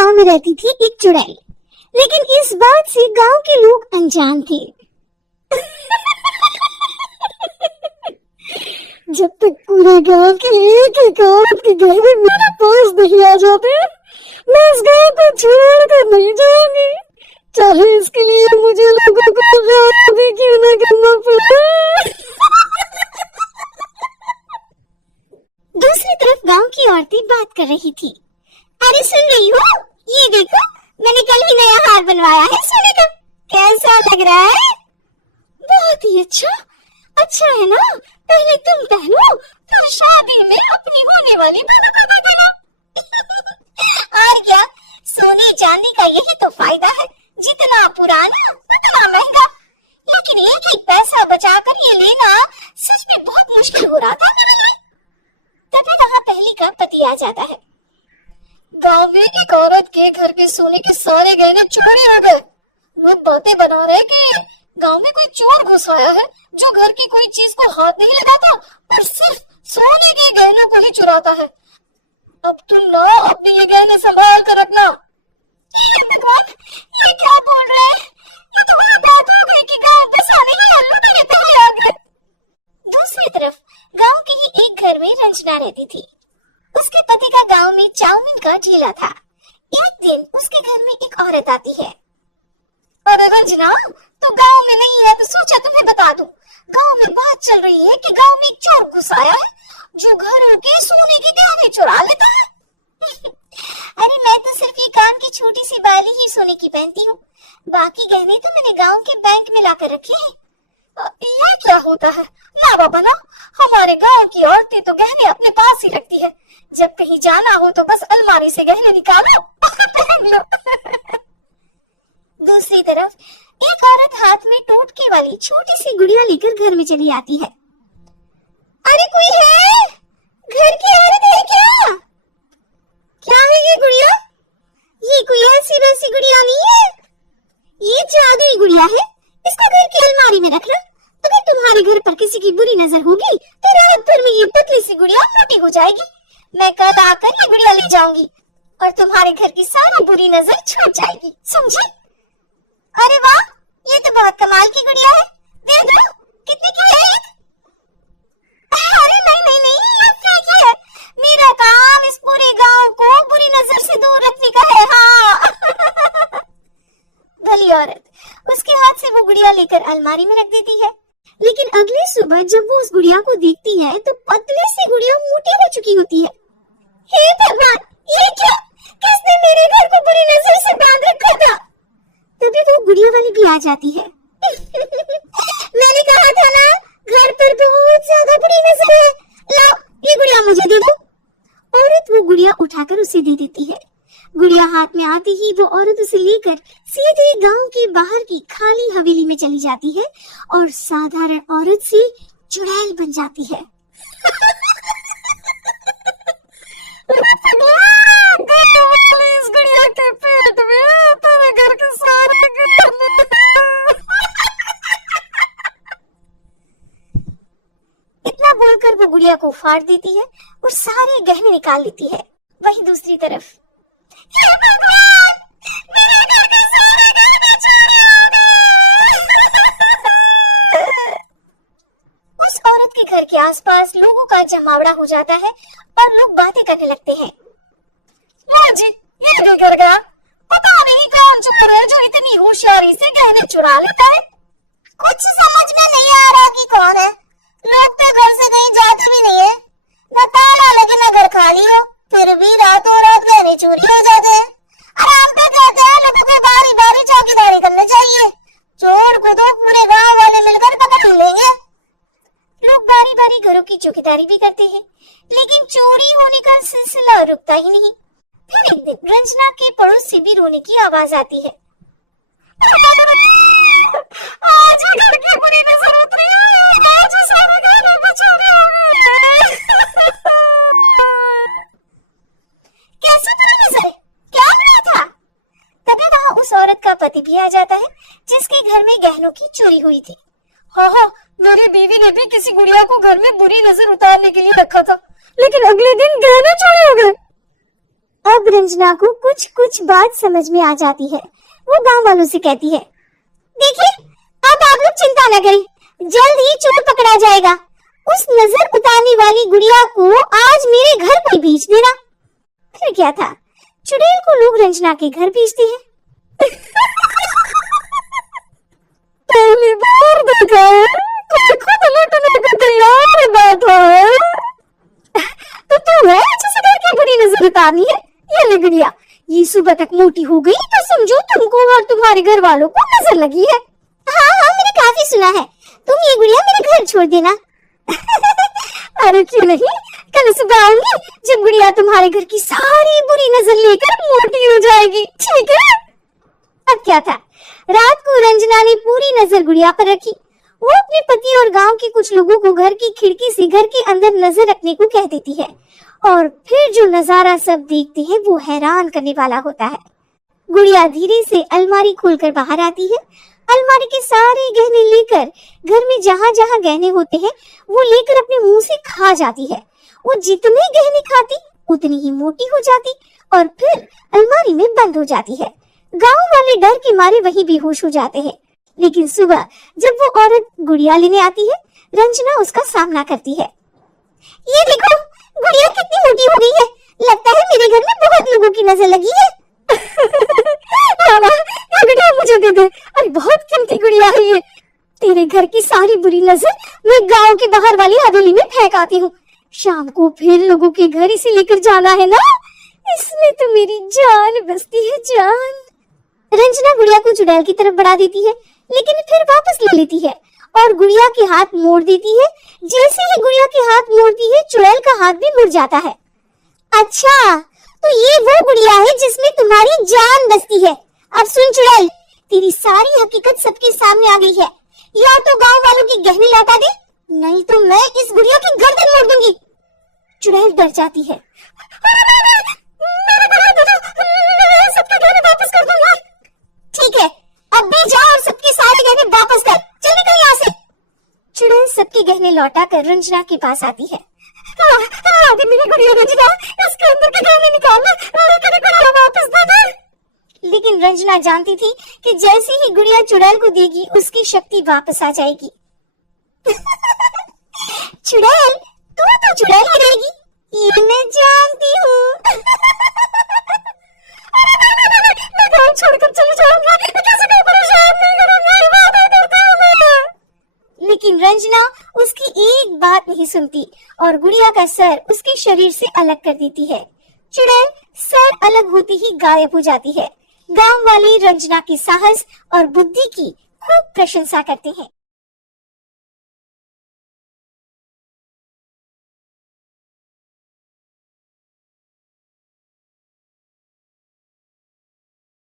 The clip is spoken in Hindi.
गांव में रहती थी एक चुड़ैल, लेकिन इस बात से गांव के लोग अनजान थे। जब तक पूरे गांव के एक औरत के घर में मेरे पास नहीं आ जाते, मैं इस गांव को छोड़ कर नहीं जाऊंगी, चाहे इसके लिए मुझे लोगों को भी क्यों ना करना पड़े। दूसरी तरफ गांव की औरतें बात कर रही थी। अरे सुन रही हो, ये देखो, मैंने कल ही नया हार बनवाया है सोने का, कैसा लग रहा है? बहुत ही अच्छा। अच्छा है ना, पहले तुम पहनो, फिर शादी में अपनी होने वाली बहू को दे देना। और क्या, सोने चांदी का यही तो फायदा है, जितना पुराना उतना महंगा। लेकिन एक एक पैसा बचाकर ये लेना सच में बहुत मुश्किल हो रहा था मेरे लिए। तभी वहाँ पहली का पति आ जाता है। गांव में एक औरत के घर के सोने के सारे गहने चोरी हो गए। लोग बातें बना रहे कि गांव में कोई चोर घुस आया है जो घर की कोई चीज को हाथ नहीं लगाता और सिर्फ सोने के गहनों को ही चुराता है। अब तुम ना अपने ये गहने संभाल कर रखना। भगवान, ये क्या बोल रहे हैं? ये तो वही बात हो गई कि गांव बसाने ही आलू मेरे पहले आ गए। दूसरी तरफ गांव के ही एक घर में रंजना रहती थी। उसके पति का गांव में चाउमीन का ठेला था। एक दिन उसके घर में एक औरत आती है। अरे रंजना, तो गांव में नहीं है तो सोचा तुम्हें बता दूं। गांव में बात चल रही है कि गांव में एक चोर घुस आया है जो घरों के सोने के गहने चुरा लेता है। अरे मैं तो सिर्फ ये कान की छोटी सी बाली ही सोने की पहनती हूँ, बाकी गहने तो मैंने गांव के बैंक में लाकर रखे हैं। ये क्या होता है? ना बाबा ना, हमारे गांव की औरतें तो गहने अपने पास ही रखती है। जब कहीं जाना हो तो बस अलमारी से गहने निकालो पहन लो। दूसरी तरफ एक औरत हाथ में टोटके वाली छोटी सी गुड़िया लेकर घर में चली आती है। अरे कोई है? घर की औरत है क्या? क्या है ये गुड़िया? ये कोई ऐसी वैसी गुड़िया नहीं है, ये जादुई गुड़िया है। इसको घर की अलमारी में रखना। अगर तुम्हारे घर पर किसी की बुरी नजर होगी तो रात भर में ये पतली सी गुड़िया मोटी हो जाएगी। मैं कल आकर ये गुड़िया ले जाऊंगी और तुम्हारे घर की सारी बुरी नजर छूट जाएगी, समझी? अरे वाह, ये तो बहुत कमाल की गुड़िया है, दे दो। कितने की है? अरे नहीं नहीं नहीं, ये फेंकी है। मेरा काम इस पूरे गांव को बुरी नजर से दूर रखने का है। हाँ। भली औरत उसके हाथ से वो गुड़िया लेकर अलमारी में रख देती है। लेकिन अगली सुबह जब वो उस गुड़िया को देखती है तो पतली सी गुड़िया मोटी हो चुकी होती है। हे भगवान, ये क्या? किसने मेरे घर को बुरी नजर से बांध रखा था? तभी वो गुड़िया वाली भी आ जाती है। मैंने कहा था ना, घर पर बहुत ज्यादा बुरी नजर है। लाओ, ये गुड़िया मुझे दे दो। औरत वो गुड़िया उठाकर उसे दे देती है। गुड़िया हाथ में आती ही वो औरत उसे लेकर सीधे गांव के बाहर की खाली हवेली में चली जाती है और साधारण औरत से चुड़ैल बन जाती है। इस गुड़िया के पेट में तेरे घर के सारे गहने। इतना बोलकर वो गुड़िया को फाड़ देती है और सारे गहने निकाल लेती है। वहीं दूसरी तरफ, हे भगवान, मेरे घर के सारे गहने चोरी हो गए। उस औरत के घर के आसपास लोगों का जमावड़ा हो जाता है और लोग बातें करने लगते हैं। जी, ये भी कर गया, पता नहीं कौन चोर है जो इतनी होशियारी से गहने चुरा लेता है। कुछ समझ में नहीं आ रहा कि कौन है। लोग तो घर से कहीं जाते भी नहीं है, न ताला लगे न घर खाली हो, फिर भी रातों रात गहने चोरी हो जाते हैं। आराम पे कहते हैं लोगों को बारी बारी चौकीदारी करनी चाहिए। चोर को तो पूरे गांव वाले मिलकर पकड़ लेंगे। लोग बारी बारी घरों की चौकीदारी भी करते हैं, लेकिन चोरी होने का सिलसिला रुकता ही नहीं। फिर एक दिन रंजना के पड़ोस से भी रोने की आवाज आती है। आज घर की बुरी नजर उतरी है, आज सारे गहने भी चोरी हो गए। कैसी बुरी नजर? क्या हुआ था? तभी वहाँ उस औरत का पति भी आ जाता है जिसके घर में गहनों की चोरी हुई थी। हाँ, मेरी बीवी ने भी किसी गुड़िया को घर में बुरी नजर उतारने के लिए रखा था, लेकिन अगले दिन गहने चोरी हो गए। अब रंजना को कुछ कुछ बात समझ में आ जाती है। वो गांव वालों से कहती है, देखिए अब आप लोग चिंता न करें, जल्द ही चोर पकड़ा जाएगा। उस नजर उतारने वाली गुड़िया को आज मेरे घर पर भेज देना। फिर क्या था, चुड़ैल को लोग रंजना के घर भेजते हैं। पहली बार देखा है कोई खुद लौटने को तैयार बैठा है। तो तू है जिसे घर की बुरी नजर उतारनी है? ये ले गुड़िया, ये सुबह तक मोटी हो गई तो समझो तुमको और तुम्हारे घर वालों को नजर लगी है। हाँ हाँ, मैंने काफी सुना है। तुम ये गुड़िया मेरे घर छोड़ देना। अरे क्यों नहीं, कल सुबह आऊंगी जब गुड़िया तुम्हारे घर की सारी बुरी नजर लेकर मोटी हो जाएगी, ठीक है? अब क्या था, रात को रंजना ने पूरी नजर गुड़िया पर रखी। वो अपने पति और गांव के कुछ लोगों को घर की खिड़की से घर के अंदर नजर रखने को कह देती है, और फिर जो नजारा सब देखते हैं वो हैरान करने वाला होता है। गुड़िया धीरे से अलमारी खोलकर बाहर आती है। अलमारी के सारे गहने लेकर घर में जहाँ जहाँ गहने होते हैं वो लेकर अपने मुंह से खा जाती है। वो जितने गहने खाती उतनी ही मोटी हो जाती और फिर अलमारी में बंद हो जाती है। गांव वाले डर के मारे वही बेहोश हो जाते हैं। लेकिन सुबह जब वो औरत गुड़िया लेने आती है, रंजना उसका सामना करती है। ये देखो, गुड़िया कितनी मोटी हो गई है, लगता है मेरे घर में बहुत लोगों की नजर लगी है। मामा, ये गुड़िया मुझे दे दे, अरे बहुत कीमती गुड़िया है ये। तेरे घर की सारी बुरी नजर मैं गांव के बाहर वाली हवेली में फेंक आती हूँ। शाम को फिर लोगों के घर इसे लेकर जाना है ना, इसमें तो मेरी जान बसती है, जान। रंजना गुड़िया को चुड़ैल की तरफ बढ़ा देती है, लेकिन फिर वापस ले लेती है और गुड़िया के हाथ मोड़ देती है। जैसे ही गुड़िया के हाथ मोड़ती है, चुड़ैल का हाथ भी मुड़ जाता है। अच्छा, तो ये वो गुड़िया है जिसमें तुम्हारी जान बसती है। अब सुन चुड़ैल, तेरी सारी हकीकत सबके सामने आ गई है। या तो गांव वालों की गहने लौटा दे, नहीं तो मैं इस गुड़िया की गर्दन मोड़ दूंगी। चुड़ैल डर जाती है। सबके गहने वापस कर दूंगा। ठीक है, अब भी जा और सबके सारे गहने वापस कर, चल निकल यहाँ से। चुड़ैल सबके गहने लौटा कर रंजना के पास आती है। मेरी गुड़िया रंजना, इसके अंदर के गहने निकालना, लेकर गुड़िया वापस दे दे। लेकिन रंजना जानती थी कि जैसे ही गुड़िया चुड़ैल को देगी उसकी शक्ति वापस आ जाएगी। चुड़ैल, तू तो चुड़ैल ही रहेगी, ये मैं जानती हूँ। मैं गाँव छोड़कर चली जाऊंगा, किसी को परेशान नहीं करूंगा, वादा करता हूँ मैं। लेकिन रंजना उसकी एक बात नहीं सुनती और गुड़िया का सर उसके शरीर से अलग कर देती है। चुड़ैल सर अलग होती ही गायब हो जाती है। गांव वाले रंजना के साहस और बुद्धि की खूब प्रशंसा करते हैं।